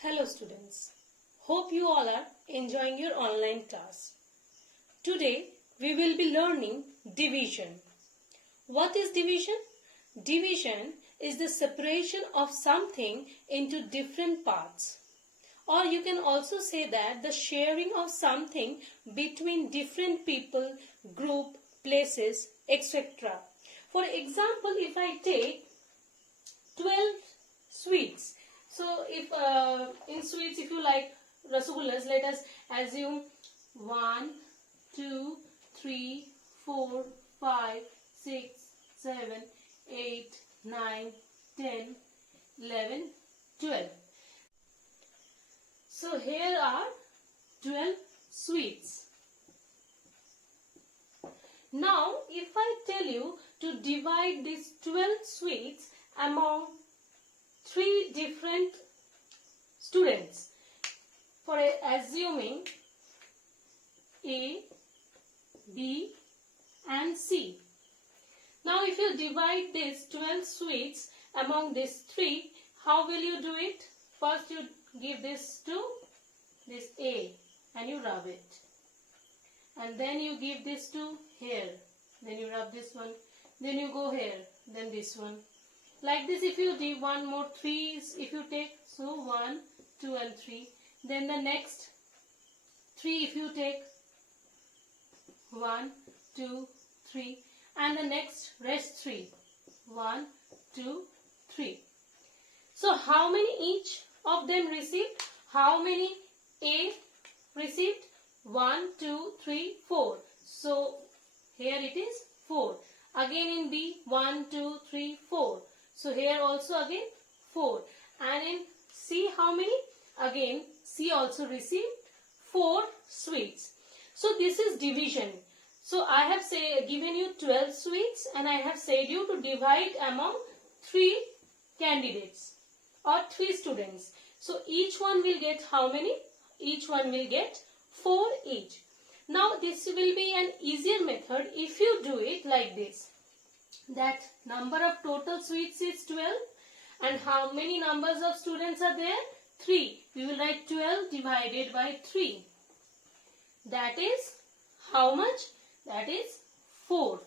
Hello students, hope you all are enjoying your online class. Today we will be learning division. What is division? Division is the separation of something into different parts. Or you can also say that the sharing of something between different people, group, places, etc. For example, if I take 12 sweets. So if in sweets, if you like rasagullas, let us assume 1, 2, 3, 4, 5, 6, 7, 8, 9, 10, 11, 12. So here are 12 sweets. Now if I tell you to divide these 12 sweets among 3 different students, for assuming A, B and C. Now if you divide these 12 sweets among these 3, how will you do it? First you give this to this A and you rub it. And then you give this to here. Then you rub this one. Then you go here. Then this one. Like this, if you do one more 3, if you take, so 1, 2 and 3. Then the next 3 if you take 1, 2, 3. And the next rest 3. 1, 2, 3. So how many each of them received? How many A received? 1, 2, 3, 4. So here it is 4. Again in B, 1, 2, 3, 4. So here also again 4. And in C how many? Again C also received 4 sweets. So this is division. So I have given you 12 sweets and I have said you to divide among 3 candidates or 3 students. So each one will get how many? Each one will get 4 each. Now this will be an easier method if you do it like this. That number of total sweets is 12 and how many numbers of students are there? 3. We will write 12 divided by 3. That is how much? That is 4.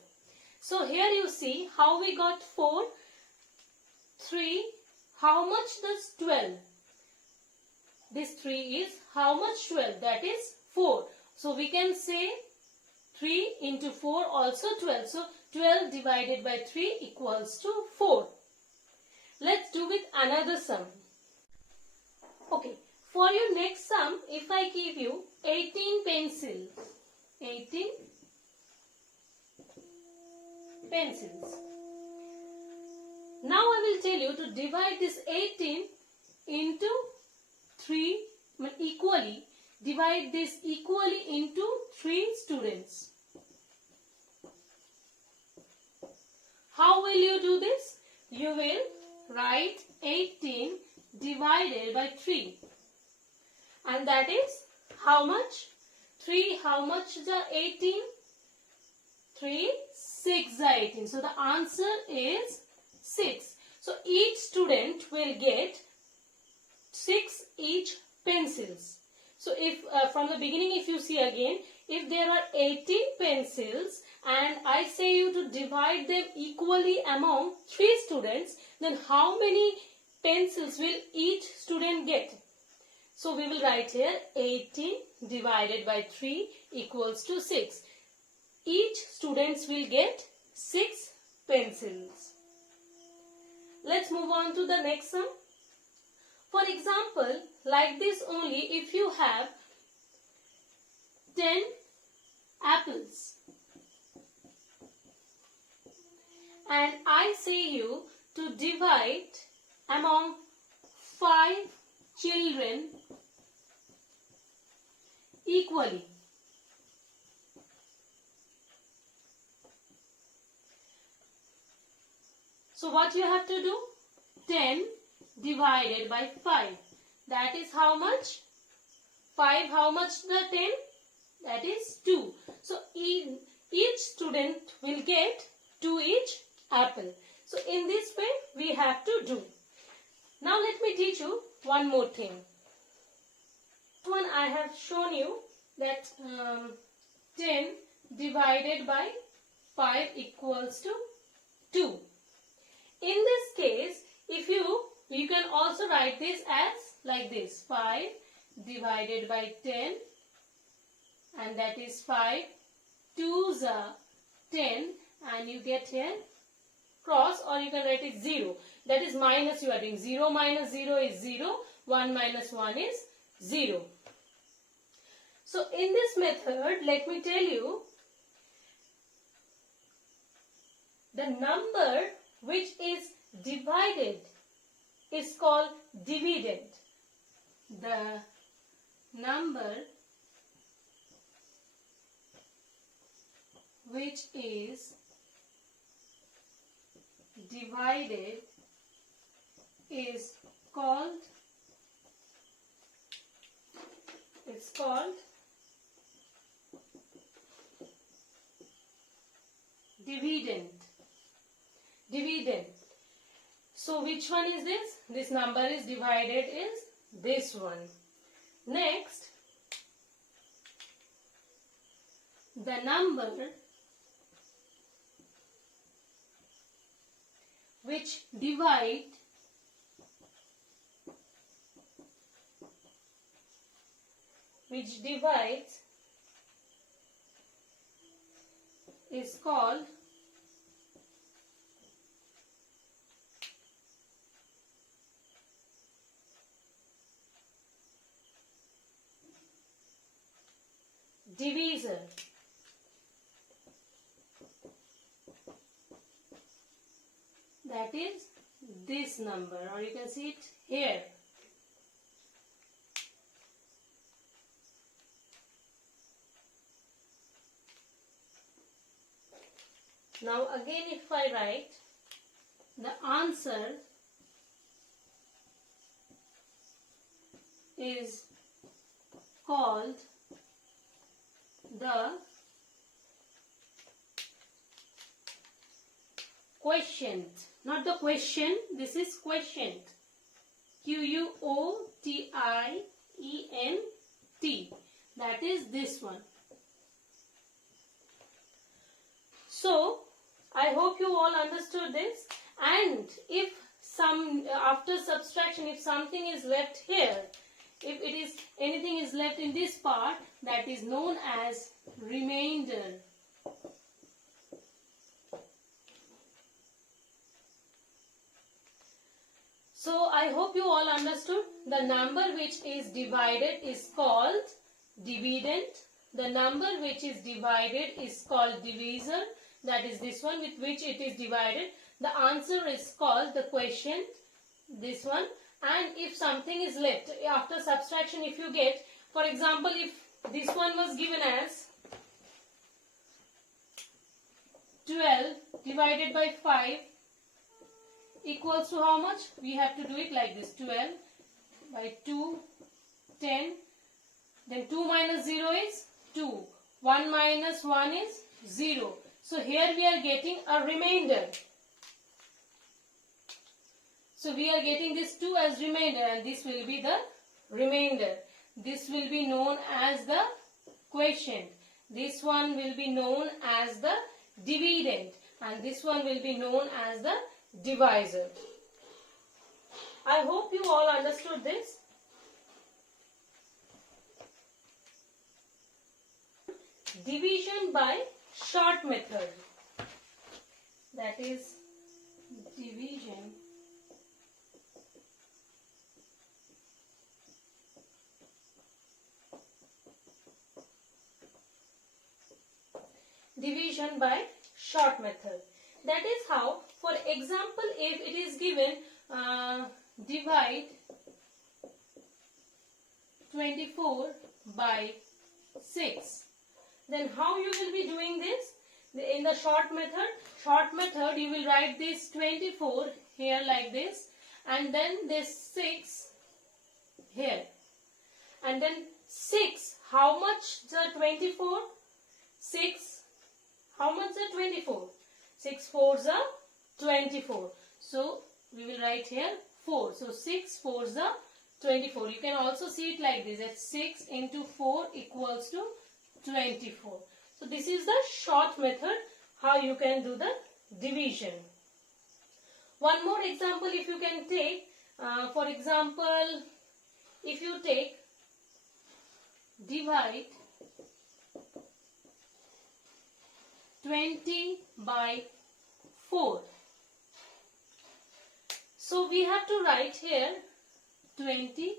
So here you see how we got 4. 3. How much does 12? This 3 is how much 12? That is 4. So we can say 3 into 4 also 12. So 12 divided by 3 equals to 4. Let's do with another sum. Okay, for your next sum, if I give you 18 pencils. 18 pencils. Now I will tell you to divide this 18 into 3 equally. Divide this equally into 3 students. How will you do this? You will write 18 divided by 3. And that is how much? 3, how much is 18? 3, 6 is 18. So the answer is 6. So each student will get 6 each pencils. So if from the beginning if you see again, if there are 18 pencils and I say you to divide them equally among 3 students, then how many pencils will each student get? So we will write here 18 divided by 3 equals to 6. Each students will get 6 pencils. Let's move on to the next sum. For example, like this only, if you have 10 apples and I say you to divide among 5 children equally. So what you have to do? 10 divided by 5. That is how much? 5, how much the 10? That is 2. So each student will get 2 each apple. So in this way we have to do. Now let me teach you one more thing. one I have shown you that 10 divided by 5 equals to 2. In this case, if you can also write this as like this, 5 divided by 10, and that is 5 2s are 10, and you get here cross, or you can write it 0. That is minus you are doing. 0 minus 0 is 0. 1 minus 1 is 0. So in this method, let me tell you, the number which is divided is called dividend. The number which is divided is called, it's called dividend. Dividend. So which one is this? This number is divided is this one. Next, the number which divides is called divisor. That is this number, or you can see it here. Now again, if I write the answer is called the quotient, not the question, this is quotient. Quotient. That is this one. So I hope you all understood this. And if after subtraction, if something is left here, if it is anything is left in this part, that is known as remainder. So I hope you all understood. The number which is divided is called dividend. The number which is divided is called divisor. That is this one with which it is divided. The answer is called the quotient, this one. And if something is left after subtraction, if you get, for example, if this one was given as 12 divided by 5 equals to how much? We have to do it like this, 12 by 2, 10. Then 2 minus 0 is 2. 1 minus 1 is 0. So here we are getting a remainder. So we are getting this 2 as remainder, and this will be the remainder. This will be known as the quotient. This one will be known as the dividend, and this one will be known as the divisor. I hope you all understood this. Division by short method. That is division by short method. That is how, for example, if it is given divide 24 by 6, then how you will be doing this? In the short method you will write this 24 here like this, and then this 6 here, and then 6, how much the 24? 6, how much the 24? 6 4s are 24. So we will write here 4. So 6 4s are 24. You can also see it like this, that 6 into 4 equals to 24. So this is the short method how you can do the division. One more example if you can take, for example, if you take divide 20 by 4. So we have to write here 20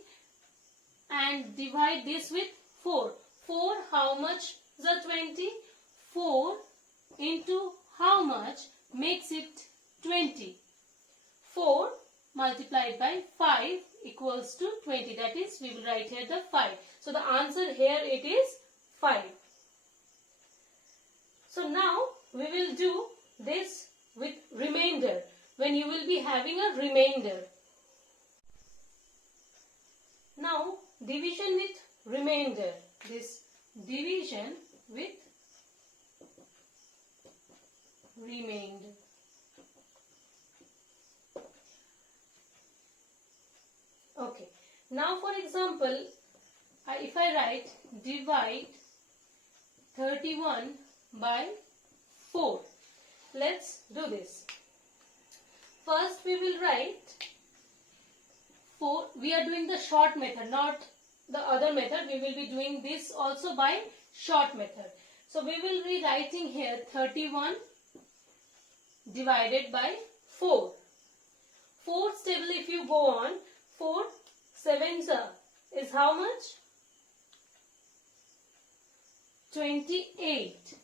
and divide this with 4. 4 how much is the 20? 4 into how much makes it 20? 4 multiplied by 5 equals to 20. That is, we will write here the 5. So the answer here it is 5. So now we will do this with remainder, when you will be having a remainder. Now division with remainder. This division with remainder. Okay. Now for example, if I write divide 31 by 4. Let's do this. First we will write 4. We are doing the short method, not the other method. We will be doing this also by short method. So we will be writing here 31 divided by 4. 4's table if you go on, 4 sevens is how much? 28.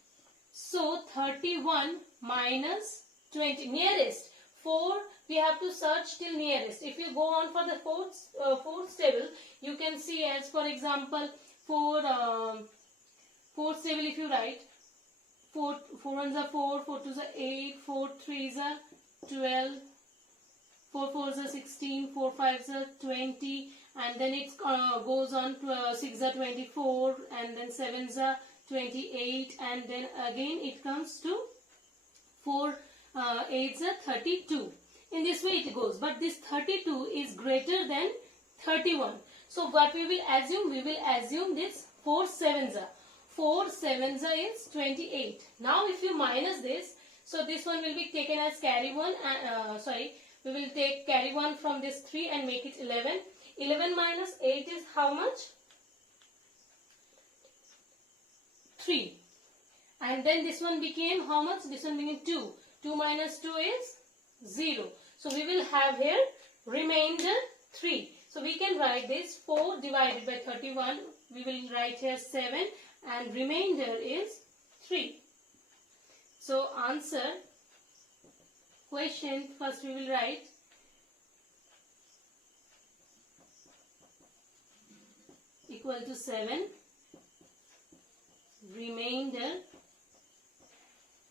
So 31 minus 20, nearest. 4 we have to search till nearest. If you go on for the fourth table, you can see as for example fourth table if you write 4 ones are 4, 4 twos are 8, 4 threes are 12, 4 fours are 16, 4 fives are 20, and then it goes on to 6 are 24, and then 7s are 28, and then again it comes to 4 8s are 32. In this way it goes, but this 32 is greater than 31. So what we will assume this 4 sevens are. 4 sevens are is 28. Now if you minus this, so this one will be taken as carry 1, we will take carry 1 from this 3 and make it 11. 11 minus 8 is how much? 3. And then this one became how much? This one became 2. 2 minus 2 is 0. So we will have here remainder 3. So we can write this 4 divided by 31. We will write here 7 and remainder is 3. So answer question, first we will write equal to 7, remainder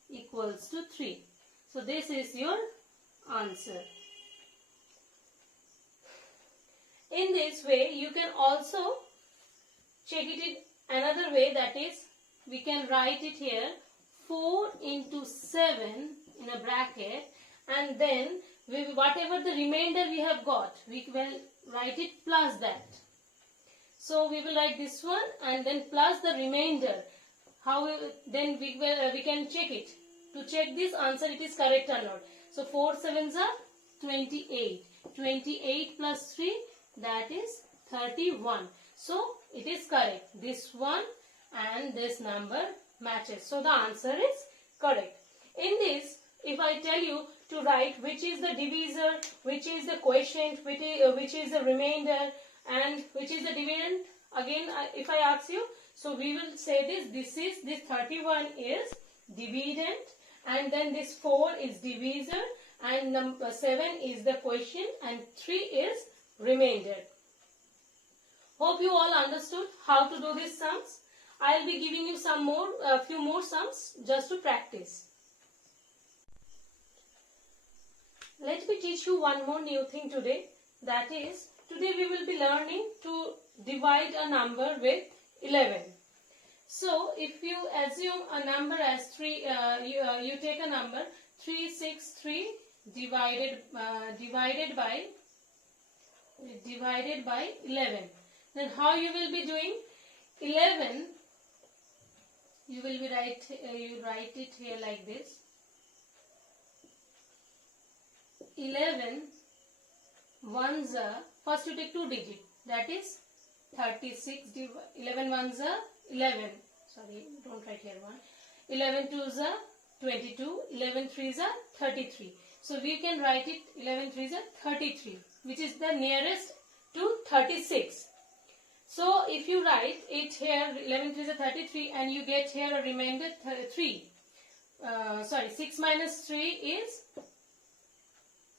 equals to 3. So this is your answer. In this way you can also check it in another way, that is we can write it here 4 into 7 in a bracket, and then whatever the remainder we have got, we will write it plus that. So we will write this one and then plus the remainder. Then we can check it. To check this answer it is correct or not. So 4 sevens are 28. 28 plus 3, that is 31. So it is correct. This one and this number matches. So the answer is correct. In this, if I tell you to write which is the divisor, which is the quotient, which is the remainder, and which is the dividend, again if I ask you, so we will say this 31 is dividend, and then this 4 is divisor, and number 7 is the quotient, and 3 is remainder. Hope you all understood how to do these sums. I will be giving you a few more sums just to practice. Let me teach you one more new thing today. That is, today we will be learning to divide a number with 11. So if you assume a number as 3, you take a number 363 divided by divided by 11. Then how you will be doing? 11, you will be you write it here like this. 11 ones are, first you take 2 digits, that is 36. 11 ones are 11. Sorry, don't write here 1. 11 twos are 22. 11 threes are 33. So we can write it 11 threes are 33, which is the nearest to 36. So if you write it here 11 threes are 33 and you get here a remainder 3. 6 minus 3 is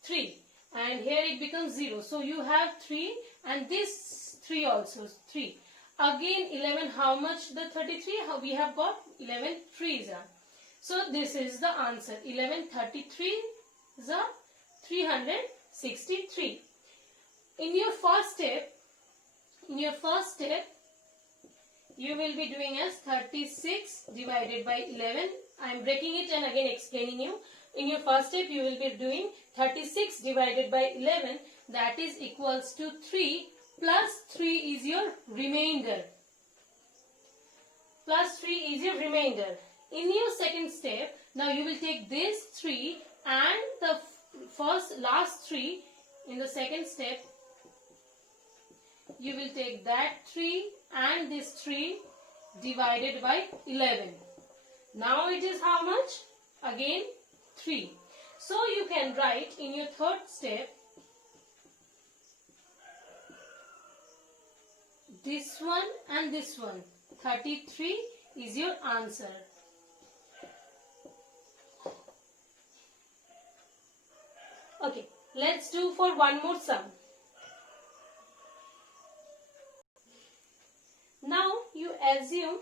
3 and here it becomes 0. So you have 3 and this 3 also 3. Again 11, how much the 33? We have got 11 threes. So this is the answer. 11 33 is 363. In your first step, you will be doing as 36 divided by 11. I am breaking it and again explaining you. In your first step, you will be doing 36 divided by 11. That is equals to 3 plus 3 is your remainder. Plus 3 is your remainder. In your second step, now you will take this 3 and the last 3 in the second step. You will take that 3 and this 3 divided by 11. Now it is how much? Again 3. So you can write in your third step this one and this one. 33 is your answer. Okay, let's do for one more sum. Now you assume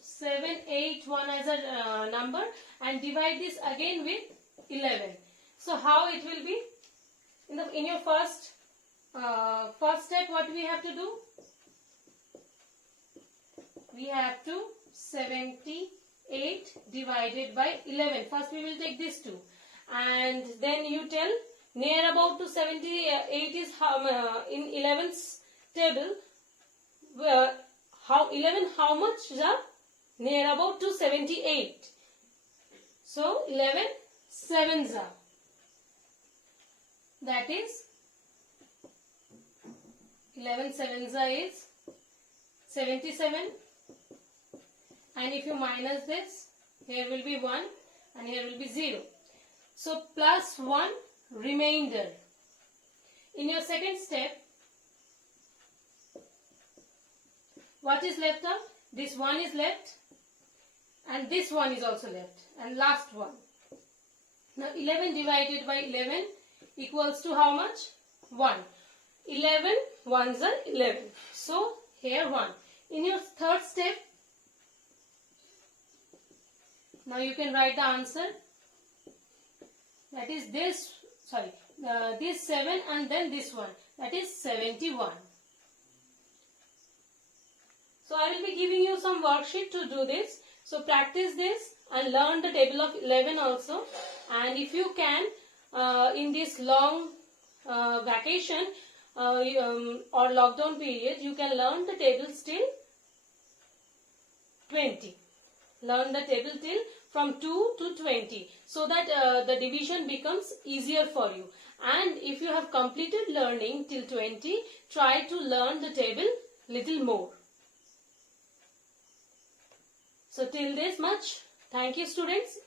781 as a number and divide this again with 11. So how it will be? In your first step, what we have to do? We have to 78 divided by 11. First we will take this 2 and then you tell near about to 78 is how in 11's table. How 11 how much is near about to 78. So 11 sevens are. That is 11 sevens are is 77. And if you minus this, here will be 1 and here will be 0. So plus 1 remainder. In your second step, what is left out? This 1 is left and this 1 is also left and last one. Now 11 divided by 11 equals to how much? 1. 11 ones are 11. So here 1. In your third step, now you can write the answer. That is this 7 and then this one. That is 71. So I will be giving you some worksheet to do this. So practice this and learn the table of 11 also. And if you can, in this long vacation or lockdown period, you can learn the tables till 20. Learn the table till from 2 to 20 so that the division becomes easier for you. And if you have completed learning till 20, try to learn the table little more. So till this much, thank you students.